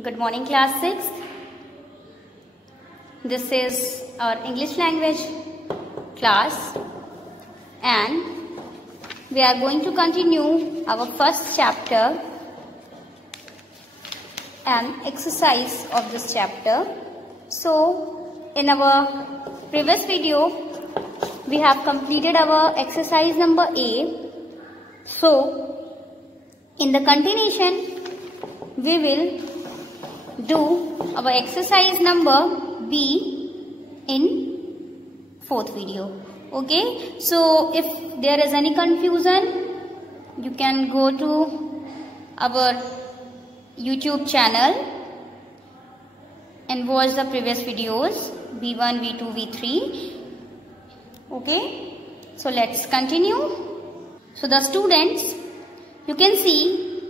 Good morning, class 6. This is our English language class and we are going to continue our first chapter and exercise of this chapter. So, in our previous video, we have completed our exercise number A. So, in the continuation, we will do our exercise number B in fourth video. Okay, so if there is any confusion, you can go to our YouTube channel and watch the previous videos B1, B2, B3. Okay, so let's continue. So the students, you can see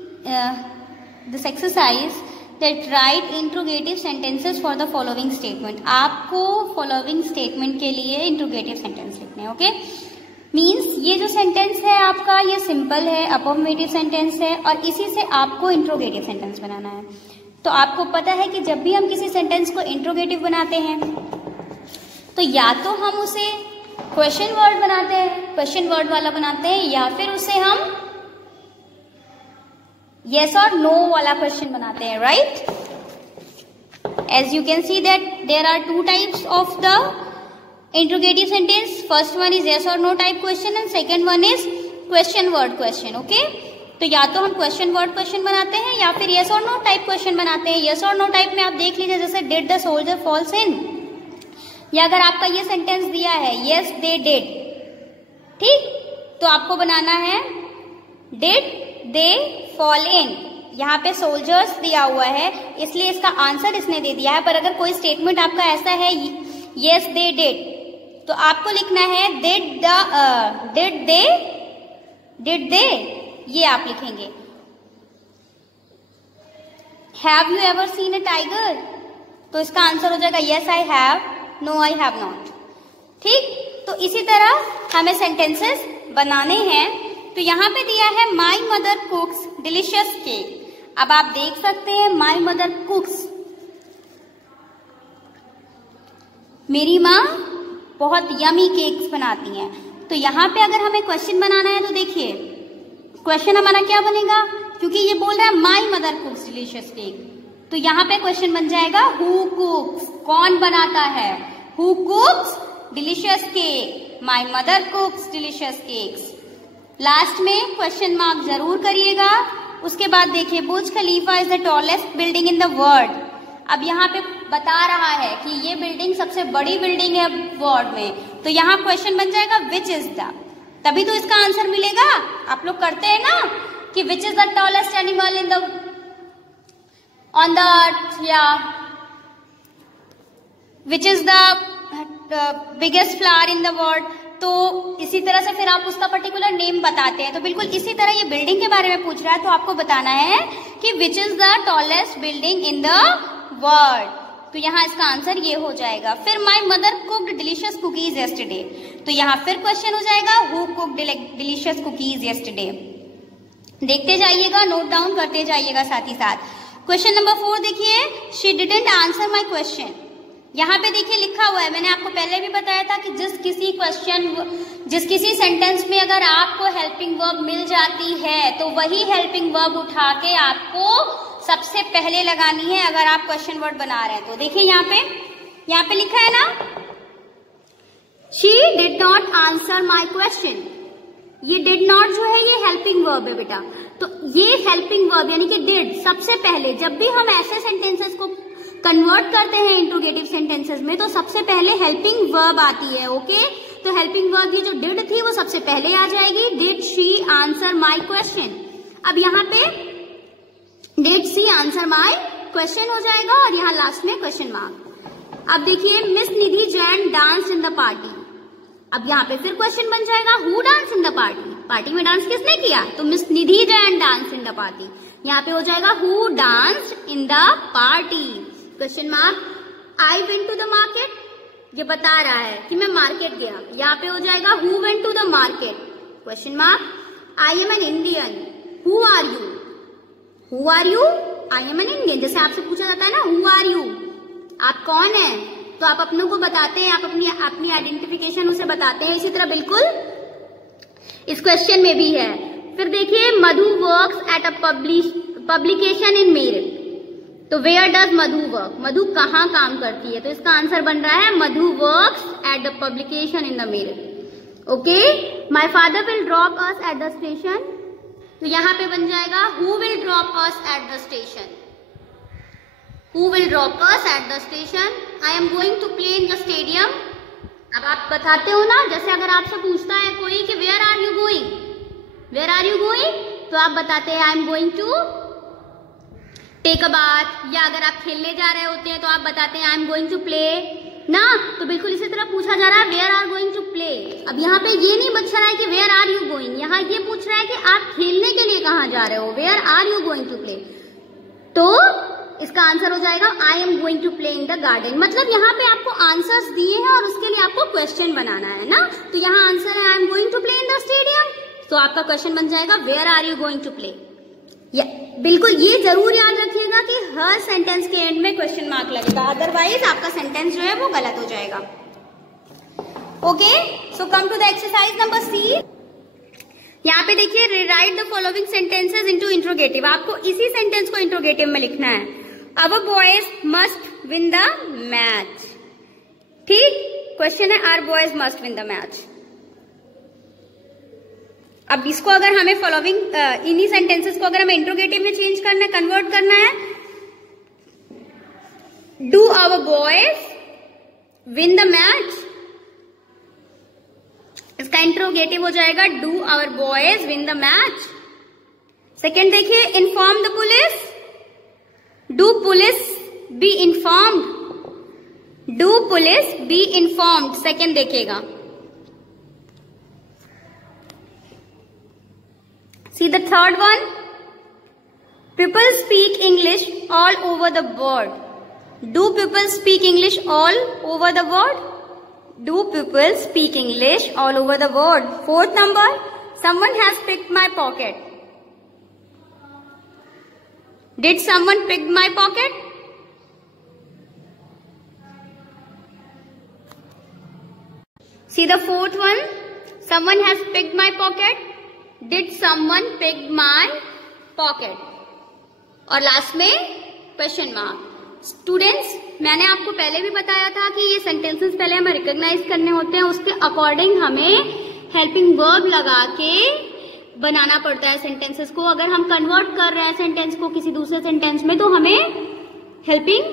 this exercise that write interrogative sentences for the following statement. आपको following statement के लिए interrogative sentence लिखने हैं. Okay, means ये जो sentence है आपका ये सिंपल है, अफर्मेटिव सेंटेंस है और इसी से आपको इंट्रोगेटिव सेंटेंस बनाना है. तो आपको पता है कि जब भी हम किसी सेंटेंस को इंट्रोगेटिव बनाते हैं तो या तो हम उसे क्वेश्चन वर्ड बनाते हैं, क्वेश्चन वर्ड वाला बनाते हैं, या फिर उसे हम yes or no वाला क्वेश्चन बनाते हैं. Right, as you can see that there are two types of the interrogative sentence. First one is yes or no type question and second one is question word question. Okay, तो या तो हम question word question बनाते हैं या फिर yes or no type question बनाते हैं. yes or no टाइप में आप देख लीजिए, जैसे did the soldier falls in, या अगर आपका ये सेंटेंस दिया है yes they did, ठीक, तो आपको बनाना है did they fall in. यहाँ पे सोल्जर्स दिया हुआ है इसलिए इसका आंसर इसने दे दिया है. पर अगर कोई स्टेटमेंट आपका ऐसा है yes they did, तो आपको लिखना है did they, ये आप लिखेंगे. have you ever seen a tiger, तो इसका आंसर हो जाएगा yes I have, no I have not. ठीक, तो इसी तरह हमें सेंटेंसेस बनाने हैं. तो यहाँ पे दिया है माई मदर कुक्स डिलीशियस केक. अब आप देख सकते हैं माई मदर कुक्स, मेरी माँ बहुत यमी केक्स बनाती हैं. तो यहाँ पे अगर हमें क्वेश्चन बनाना है तो देखिए क्वेश्चन हमारा क्या बनेगा, क्योंकि ये बोल रहा है माई मदर कुक्स डिलीशियस केक, तो यहाँ पे क्वेश्चन बन जाएगा हु कुक्स, कौन बनाता है, who cooks delicious cake, my mother cooks delicious cakes. Last में क्वेश्चन मार्क जरूर करिएगा. उसके बाद देखिए Burj Khalifa is the tallest building in the world. अब यहाँ पे बता रहा है कि ये बिल्डिंग सबसे बड़ी बिल्डिंग है वर्ल्ड में, तो यहाँ क्वेश्चन बन जाएगा विच इज द, तभी तो इसका आंसर मिलेगा. आप लोग करते हैं ना कि which is the tallest animal in the on the earth, या which is the biggest flower in the world. तो इसी तरह से फिर आप उसका पर्टिकुलर नेम बताते हैं. तो बिल्कुल इसी तरह ये बिल्डिंग के बारे में पूछ रहा है, तो आपको बताना है कि which is the tallest building in the world. तो यहाँ इसका आंसर ये हो जाएगा. फिर my mother cooked delicious cookies yesterday, तो यहाँ फिर क्वेश्चन हो जाएगा who cooked delicious cookies yesterday. देखते जाइएगा, नोट डाउन करते जाइएगा साथ ही साथ. क्वेश्चन नंबर 4 देखिए, she didn't answer my question. यहाँ पे देखिए लिखा हुआ है, मैंने आपको पहले भी बताया था कि जिस किसी सेंटेंस में अगर आपको हेल्पिंग वर्ब मिल जाती है तो वही हेल्पिंग वर्ब उठा के आपको सबसे पहले लगानी है अगर आप क्वेश्चन वर्ड बना रहे हैं. तो देखिए यहाँ पे लिखा है ना, she did not answer my question. ये डिड नॉट जो है ये हेल्पिंग वर्ब है बेटा. तो ये हेल्पिंग वर्ब यानी कि डिड, सबसे पहले जब भी हम ऐसे सेंटेंसेस को कन्वर्ट करते हैं इंट्रोगेटिव सेंटेंसेस में तो सबसे पहले हेल्पिंग वर्ब आती है. ओके, तो हेल्पिंग वर्ब ये जो डिड थी वो सबसे पहले आ जाएगी. Did she answer my question. अब यहाँ पे did she answer my question हो जाएगा और यहाँ लास्ट में क्वेश्चन मार्क. अब देखिए miss Nidhi Jain dance in the party. अब यहाँ पे फिर क्वेश्चन बन जाएगा who dance in the party, party में डांस किसने किया, तो miss Nidhi Jain dance in the party. यहाँ पे हो जाएगा who dance in the party. Question mark. I went to the market, ये बता रहा है कि मैं मार्केट गया, यहाँ पे हो जाएगा who went to the market. Question mark. I am an Indian, who are you, who are you, I am an Indian. जैसे आपसे पूछा जाता है ना हु आर यू, आप कौन है, तो आप अपनों को बताते हैं, आप अपनी आइडेंटिफिकेशन उसे बताते हैं। इसी तरह बिल्कुल इस क्वेश्चन में भी है। फिर देखिए Madhu works at a publication in Meerut, तो where does Madhu work, Madhu कहाँ काम करती है, तो इसका आंसर बन रहा है Madhu works at the publication in the Meerut. Okay, my father will drop us at the station, तो यहाँ पे बन जाएगा who will drop us at the station, who will drop us at the station. I am going to play in the stadium, अब आप बताते हो ना, जैसे अगर आपसे पूछता है कोई कि where are you going, where are you going, तो आप बताते हैं I am going to take a bath, या अगर आप खेलने जा रहे होते हैं तो आप बताते हैं I am going to play ना। तो बिल्कुल इसी तरह पूछा जा रहा है where are going to play. अब यहाँ पे ये नहीं बच रहा है कि वेयर आर यू गोइंग, यहाँ ये पूछ रहा है कि आप खेलने के लिए कहाँ जा रहे हो, where are you going to play, तो इसका आंसर हो जाएगा I am going to play in the garden. मतलब यहाँ पे आपको आंसर्स दिए हैं और उसके लिए आपको क्वेश्चन बनाना है ना, तो यहाँ आंसर है I am going to play in the stadium, तो आपका क्वेश्चन बन जाएगा where are you going to play. बिल्कुल ये जरूर याद रखिएगा कि हर सेंटेंस के एंड में क्वेश्चन मार्क लगेगा, अदरवाइज आपका सेंटेंस जो है वो गलत हो जाएगा। Okay, so come to the exercise number C. यहाँ पे देखिए rewrite the following sentences into interrogative, आपको इसी सेंटेंस को इंट्रोगेटिव में लिखना है। Our boys must win the match, ठीक, क्वेश्चन है our boys must win the match. अब इसको अगर हमें फॉलोइंग इन्हीं सेंटेंसेस को अगर हमें इंट्रोगेटिव में चेंज करना है, कन्वर्ट करना है, do our boys win the match, इसका इंट्रोगेटिव हो जाएगा do our boys win the match. Second देखिए inform the police, do police be informed, do police be informed, second देखिएगा। See the third one, people speak English all over the world, do people speak English all over the world, do people speak English all over the world। Fourth number, someone has picked my pocket, did someone pick my pocket, see the fourth one, someone has picked my pocket, Did someone pick my pocket, और last में question mark. Students, मैंने आपको पहले भी बताया था कि ये सेंटेंसेस पहले हमें रिकॉग्नाइज करने होते हैं, उसके अकॉर्डिंग हमें हेल्पिंग वर्ब लगा के बनाना पड़ता है सेंटेंसेस को। अगर हम कन्वर्ट कर रहे हैं सेंटेंस को किसी दूसरे सेंटेंस में, तो हमें हेल्पिंग,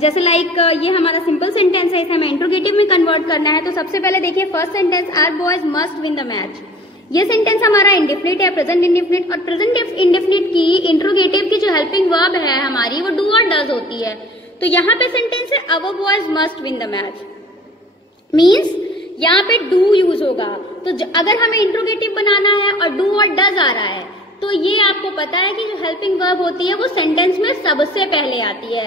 जैसे लाइक ये हमारा सिंपल सेंटेंस है, इसे हमें इंट्रोगेटिव में कन्वर्ट करना है। तो सबसे पहले देखिए first sentence, our boys must win the match, ये सेंटेंस हमारा इंडेफिनिट है, प्रेजेंट इंडेफिनिट, और प्रेजेंट इंडेफिनिट की इंट्रोगेटिव की जो हेल्पिंग वर्ब है हमारी वो डू और डज होती है। तो यहाँ पे सेंटेंस है our boys must win the match, means यहाँ पे डू यूज होगा। तो अगर हमें इंट्रोगेटिव बनाना है और डू और डज आ रहा है, तो ये आपको पता है कि जो हेल्पिंग वर्ब होती है वो सेंटेंस में सबसे पहले आती है,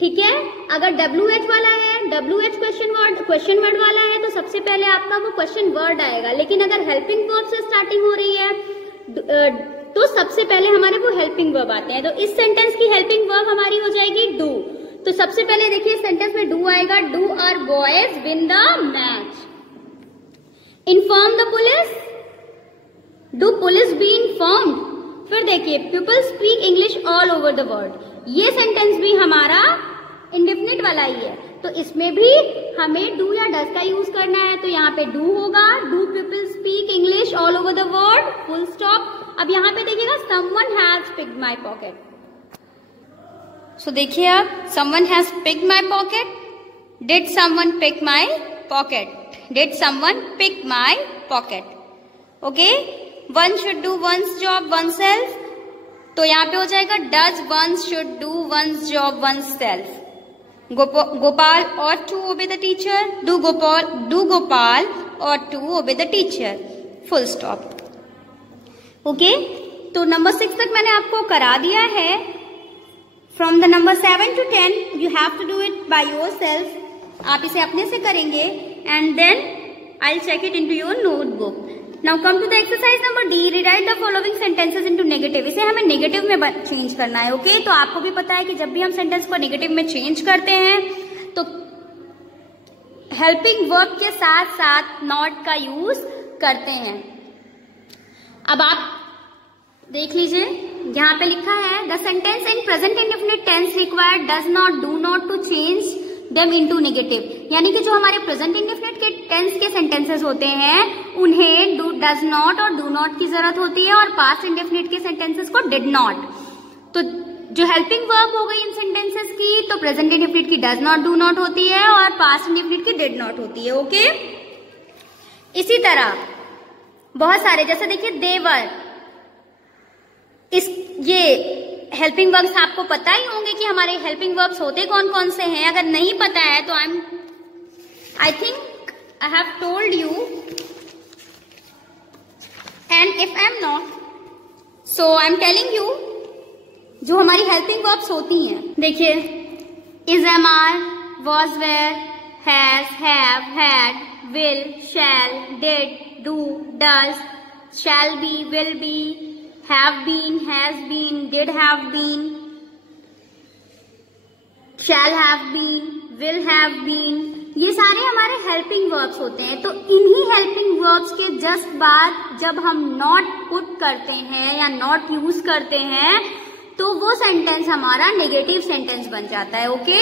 ठीक है। अगर WH वाला है, WH क्वेश्चन वर्ड वाला है, तो सबसे पहले आपका वो क्वेश्चन वर्ड आएगा। लेकिन अगर हेल्पिंग वर्ब से स्टार्टिंग हो रही है तो सबसे पहले हमारे वो हेल्पिंग वर्ब आते हैं। तो इस सेंटेंस की हेल्पिंग वर्ब हमारी हो जाएगी डू। तो सबसे पहले देखिए सेंटेंस में डू आएगा, do our boys win the match. Inform the police, do police be informed. फिर देखिए people speak English all over the world, ये सेंटेंस भी हमारा इंडेफिनिट वाला ही है, तो इसमें भी हमें डू या डज का यूज करना है। तो यहाँ पे डू होगा, do people speak English all over the world, full stop. अब यहाँ पे देखिएगा someone has picked my pocket, so देखिए आप, someone has picked my pocket, did someone pick my pocket, did someone pick my pocket. Okay, one should do one's job oneself, तो यहाँ पे हो जाएगा does one should do one's job oneself. Gopal ought to obey the teacher, do Gopal ought to obey the teacher, full stop। Okay, तो number 6 तक मैंने आपको करा दिया है। From the number 7 to 10 you have to do it by yourself, आप इसे अपने से करेंगे, and then I will check it into your notebook. Now come to the exercise number D, rewrite the following sentences into negative. इसे हमें negative में change करना है। ओके तो आपको भी पता है कि जब भी हम सेंटेंस को नेगेटिव में चेंज करते हैं तो हेल्पिंग वर्ब के साथ साथ नॉट का यूज करते हैं। अब आप देख लीजिए, यहाँ पे लिखा है the sentence in present indefinite tense required does not do not to change them into negative. यानी कि जो हमारे प्रेजेंट इंडेफिनिट के टेंस के सेंटेंसेस होते हैं उन्हें डज नॉट और डू नॉट की जरूरत होती है, और पास्ट इंडेफिनिट के सेंटेंसेस को डिड नॉट। तो जो हेल्पिंग वर्ब हो गई इन सेंटेंसेस की, तो प्रेजेंट इंडेफिनिट की डज नॉट डू नॉट होती है और पास्ट इंडेफिनिट की डिड नॉट होती है। ओके इसी तरह बहुत सारे, जैसे देखिए देवर, ये हेल्पिंग वर्ब्स आपको पता ही होंगे कि हमारे हेल्पिंग वर्ब्स होते कौन कौन से हैं। अगर नहीं पता है तो I think I have told you, and if I am not so I am telling you जो हमारी हेल्पिंग वर्ब्स होती हैं। देखिए is, am, are, was, were, has, have, had, will, shall, did, do, does, shall be, will be, have been, has been, did have been, shall have been, will have been, ये सारे हमारे helping verbs होते हैं। तो इन्हीं helping verbs के just बाद जब हम नॉट पुट करते हैं या नॉट यूज करते हैं तो वो सेंटेंस हमारा नेगेटिव सेंटेंस बन जाता है। Okay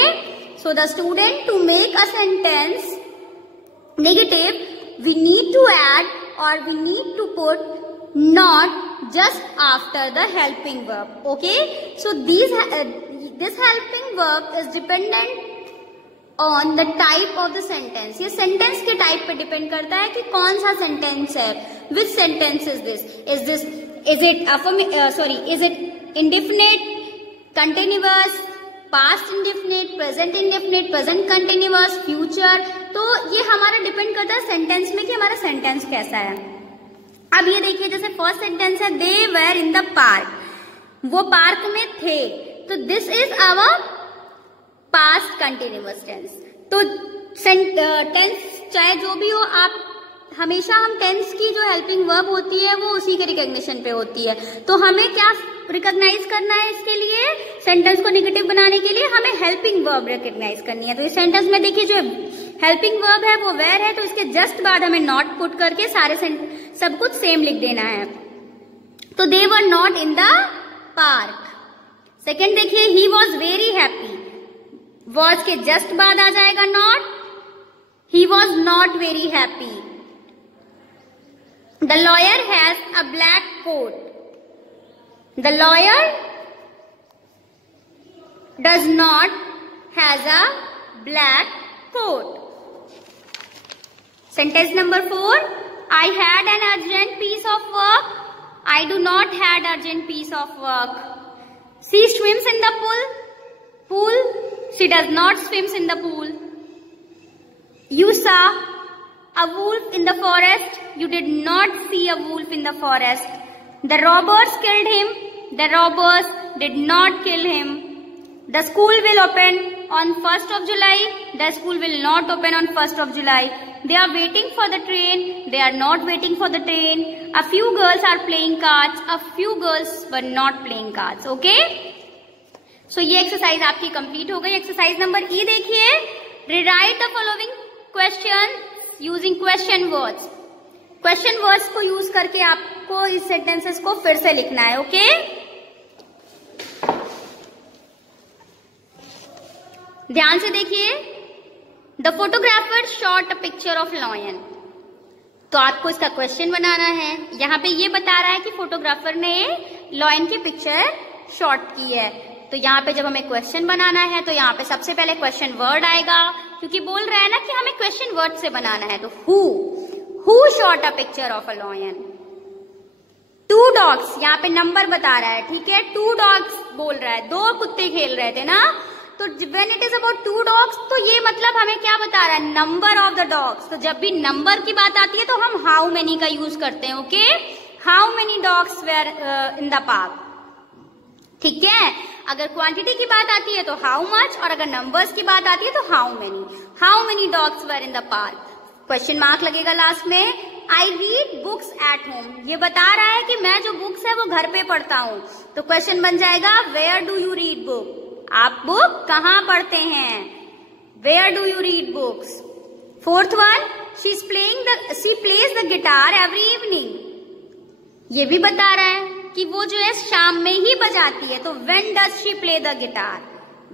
so the student, to make a sentence negative we need to add और we need to put not just after the helping verb. Okay, so this helping verb is dependent on the type of the sentence. ये sentence के type पे depend करता है कि कौन सा sentence है। Which sentence is this? Is it indefinite, continuous, past indefinite, present indefinite, present continuous, future? तो ये हमारा depend करता है sentence में कि हमारा sentence कैसा है। अब ये देखिए, जैसे फर्स्ट सेंटेंस है they were in the park, वो पार्क में थे, तो this is our past continuous tense. तो टेंस चाहे जो भी हो, आप हमेशा हम टेंस की जो हेल्पिंग वर्ब होती है वो उसी के रिकॉग्निशन पे होती है। तो हमें क्या रिकॉग्नाइज करना है इसके लिए, सेंटेंस को नेगेटिव बनाने के लिए हमें हेल्पिंग वर्ब रिकॉग्नाइज करनी है। तो इस सेंटेंस में देखिए जो हेल्पिंग वर्ब है वो वेर है, तो इसके जस्ट बाद हमें नॉट पुट करके सारे सब कुछ सेम लिख देना है। तो they were not in the park. Second देखिए, he was very happy, was के जस्ट बाद आ जाएगा not, he was not very happy. The lawyer has a black coat, the lawyer does not has a black coat. Sentence number 4, I had an urgent piece of work, I do not had urgent piece of work. She swims in the pool, she does not swims in the pool. You saw a wolf in the forest, you did not see a wolf in the forest. The robbers killed him, the robbers did not kill him. The school will open on 1st of July, the school will not open on 1st of July. They are waiting for the train, they are not waiting for the train. A few girls are playing cards, a few girls were not playing cards. Okay? So ये exercise आपकी complete हो गई। Exercise number ई देखिए, rewrite the following questions using question words. Question words को use करके आपको इस sentences को फिर से लिखना है। ओके ध्यान से देखिए, the photographer shot a picture of lion. तो आपको इसका क्वेश्चन बनाना है। यहाँ पे ये बता रहा है कि फोटोग्राफर ने लॉयन की पिक्चर शॉट की है। तो यहाँ पे जब हमें क्वेश्चन बनाना है तो यहाँ पे सबसे पहले क्वेश्चन वर्ड आएगा, क्योंकि बोल रहा है ना कि हमें क्वेश्चन वर्ड से बनाना है। तो who shot a picture of a lion. 2 dogs, यहाँ पे नंबर बता रहा है, ठीक है। 2 डॉग्स बोल रहा है, 2 कुत्ते खेल रहे थे ना। तो when it is about 2 dogs, तो ये मतलब हमें क्या बता रहा है, नंबर ऑफ द डॉग्स। तो जब भी नंबर की बात आती है तो हम हाउ मेनी का यूज करते हैं। Okay, how many dogs were in the park, ठीक है। अगर क्वांटिटी की बात आती है तो हाउ मच, और अगर नंबर्स की बात आती है तो how many dogs were in the park. Question mark लगेगा लास्ट में। I read books at home, ये बता रहा है कि मैं जो बुक्स है वो घर पे पढ़ता हूँ। तो क्वेश्चन बन जाएगा where do you read book, आप बुक कहाँ पढ़ते हैं, where do you read books. Fourth one, she plays the guitar every evening, ये भी बता रहा है कि वो जो है शाम में ही बजाती है। तो when does she play the guitar,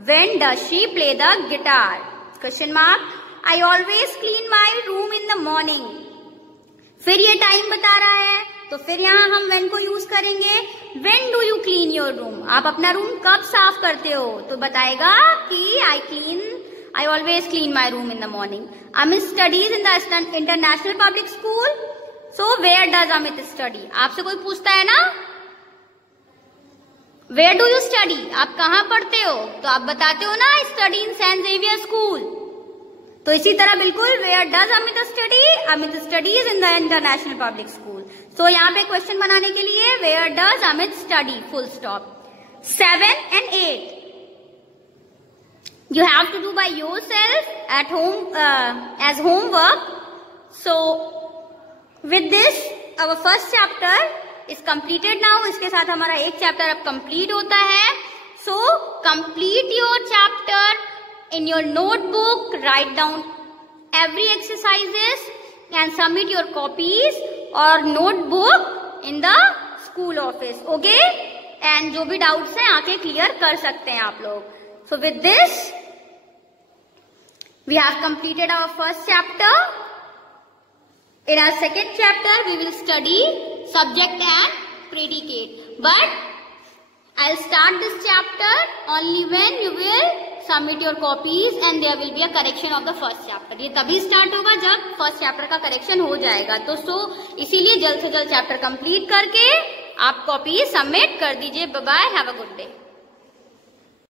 when does she play the guitar, question mark. I always clean my room in the morning, फिर ये टाइम बता रहा है, तो फिर यहाँ हम व्हेन को यूज करेंगे। When do you clean your room, आप अपना रूम कब साफ करते हो, तो बताएगा कि I always clean my room in the morning. Amit studies in the international public school, so where does Amit study, आपसे कोई पूछता है ना वेयर डू यू स्टडी, आप कहाँ पढ़ते हो, तो आप बताते हो ना study in Saint Xavier school. तो इसी तरह बिल्कुल where does Amit study, Amit studies in the international public school. So यहाँ पे क्वेश्चन बनाने के लिए where does Amit study, full stop. 7 and 8 you have to do by yourself at home as homework. So with this our first chapter is completed now, इसके साथ हमारा एक chapter अब कंप्लीट होता है। So complete your chapter in your notebook, write down every exercises and submit your copies or notebook in the school office, okay? And जो भी doubts हैं आके क्लियर कर सकते हैं आप लोग। So with this we have completed our first chapter. In our second chapter we will study subject and predicate, but I'll start this chapter only when you will submit your copies and there will be a correction of the first chapter. ये तभी start होगा जब first chapter का correction हो जाएगा। तो इसीलिए जल्द से जल्द चैप्टर कंप्लीट करके आप कॉपी सबमिट कर दीजिए। Bye bye, have a good day.